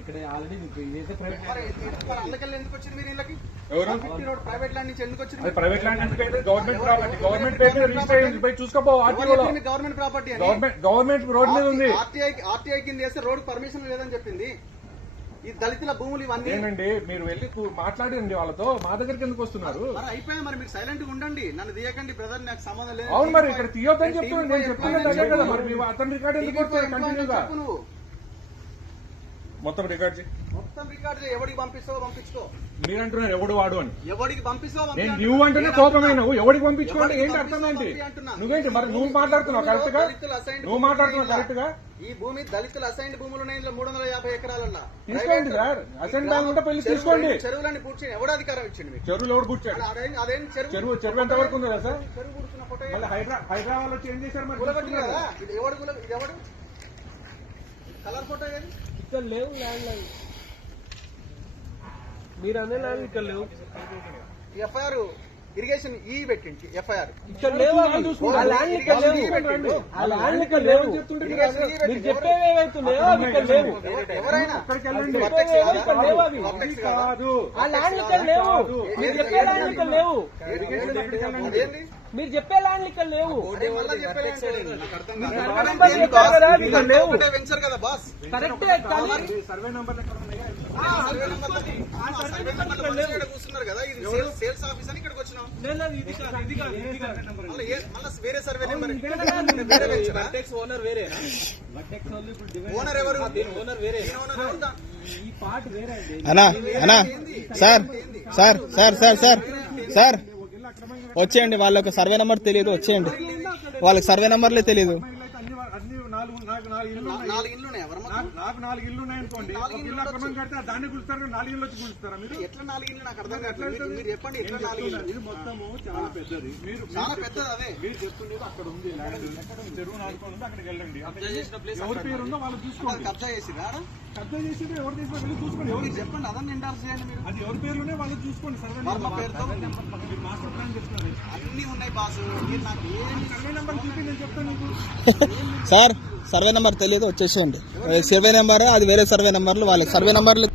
ఇక్కడ ఆల్రెడీ ఎందుకు వచ్చింది మీరు ఇళ్ళకి? ఎవరు ప్రైవేట్ ల్యాండ్ నుంచి ఎందుకు వచ్చింది? ప్రైవేట్ ల్యాండ్ ఎందుకైతే గవర్నమెంట్ ప్రాపర్టీ, గవర్నమెంట్ పేరు మీద రిజిస్టర్ అయ్యింది. పోయి చూసుకోపో ఆర్టీఓలో. గవర్నమెంట్ ప్రాపర్టీ గవర్నమెంట్ రోడ్ మీద ఉంది. ఆర్టీఐ కింద చేస్తే రోడ్ పర్మిషన్ లేదని చెప్పింది. ఈ దళితుల భూములు ఇవన్నీ ఏంటండి, మీరు వెళ్ళి మాట్లాడండి వాళ్ళతో. మా దగ్గరికి ఎందుకు వస్తున్నారు? అయిపోయా మరి మీరు సైలెంట్ గా ఉండండి, నన్ను తీయకండి బ్రదర్, నాకు సంబంధం లేదు. అవును మరి ఇక్కడ తీయొద్దని చెప్తున్నాను. నేను చెప్తున్నది అదే కదా. మరి అతని రికార్డ్ ఎందుకు వస్తాయి కంటిన్యూగా? మొత్తం రికార్డ్ చేయి. మొత్తం రికార్డ్ చేయి. ఎవరికి పంపిస్తావో పంపించుకో. మీరంటున్నారు ఎవడు వాడు అని. ఎవరికి పంపిస్తావో నేను నువ్వు అంటేనే కోపమైనవు. ఎవరికి పంపించుకోండి ఏంటి అర్థం ఏంటి? నువ్వేంటి మరి నువ్వు మాట్లాడుతున్నావు కరెక్ట్ గా? నువ్వు మాట్లాడుతున్నావు కరెక్ట్ గా? ఈ భూమి దళితుల అసైన్డ్ భూములు ఉన్నాయి. 350 ఎకరాలన్నా తీసుకోండి సార్. అసైన్ బ్యాంక్ ఉంటే పెళ్లి తీసుకోండి. చెరువులన్నీ పూడ్చి ఎవడు అధికారం ఇచ్చింది మీకు? చెరువులు ఎవడు పూడ్చాడు? అదేం చెరువు ఎంత వరకు ఉంది కదా సార్? చెరువు పూడ్చిన ఫోటో హైదరాబాద్ లో చేంజ్ చేశారు మరి. కదా ఇది ఎవడు కలర్ ఫోటో ఏది? ఇక్కడ లేవు ల్యాండ్ లైన్. మీరు అనే ల్యాండ్ ఇక్కడ లేవు. ఎఫ్ఐఆర్ ఇరిగేషన్ ఈ పెట్టింది. ఎఫ్ఐఆర్ ఇక్కడ లేవు. ఆ ల్యాండ్ ఇక్కడ లేవు. ఆ ల్యాండ్ ఇక్కడ లేవు. మీరు చెప్పేవి ఏవైతున్నాయో అవి ఇక్కడ లేవు. ఎవరైనా ఇక్కడ లేవు. అవి ఆ ల్యాండ్ ఇక్కడ లేవు. మీరు చెప్పే ల్యాండ్ ఇక్కడ లేవు. మీరు చెప్పే ల్యాండ్ ఇక్కడ లేవు. వెంచర్ కదా బాస్, కరెక్టే. సర్వే నెంబర్ కూర్చున్నారు కదా. ఇది సేల్స్ ఆఫీస్ అని ఇక్కడికి వచ్చినాం. వేరే సర్వే నెంబర్. ఓనర్ వేరే. ఓనర్ ఎవరు? ఓనర్ వేరే. ఈ పార్ట్ వేరే. అన్నా అన్నా sir sir sir sir sir sir వచ్చేయండి. వాళ్ళకి సర్వే నెంబర్ తెలియదు. వచ్చేయండి. వాళ్ళకి సర్వే నెంబర్లే తెలియదు. నాలుగు ఇల్లు ఉన్నాయి. నాకు 4 ఇల్లు ఉన్నాయనుకోండి. ఇల్లు అక్రమం కడితే దాన్ని కూలుస్తారు. 4 ఇల్లు వచ్చి కూలుస్తారా మీరు? ఎట్లా 4 ఇల్లు నాకు అర్థం కావట్లేదు. మీరు చెప్పండి ఎట్లా 4 ఇల్లు? ఇది మొత్తము చాలా పెద్దది. మీరు చాలా పెద్దది. అదే మీరు చెప్తుండేది అక్కడ ఉంది ల్యాండ్. చెరువు నాటుకోండి, అక్కడికి వెళ్ళండి. ఎవరి పేరు ఉందో వాళ్ళు చూసుకోండి. కబ్జా చేసిరా? కబ్జా చేసి ఎవరు తీసుకుని వెళ్ళి చూసుకోండి. ఎవరు చెప్పండి అదని ఎండార్స్ చేయండి మీరు. అది ఎవరి పేరులోనే వాళ్ళు చూసుకోండి. సర్వే మాస్టర్ ప్లాన్ చెప్తున్నారు. అన్ని ఉన్నాయి బాసు. మీరు నాకు సర్వే నెంబర్ చూపి నేను చెప్తాను మీకు. సార్ సర్వే నెంబర్ తెలియదు. వచ్చేసేయండి. సర్వే నెంబర్ అది వేరే సర్వే నెంబర్లు. వాళ్ళకి సర్వే నెంబర్లు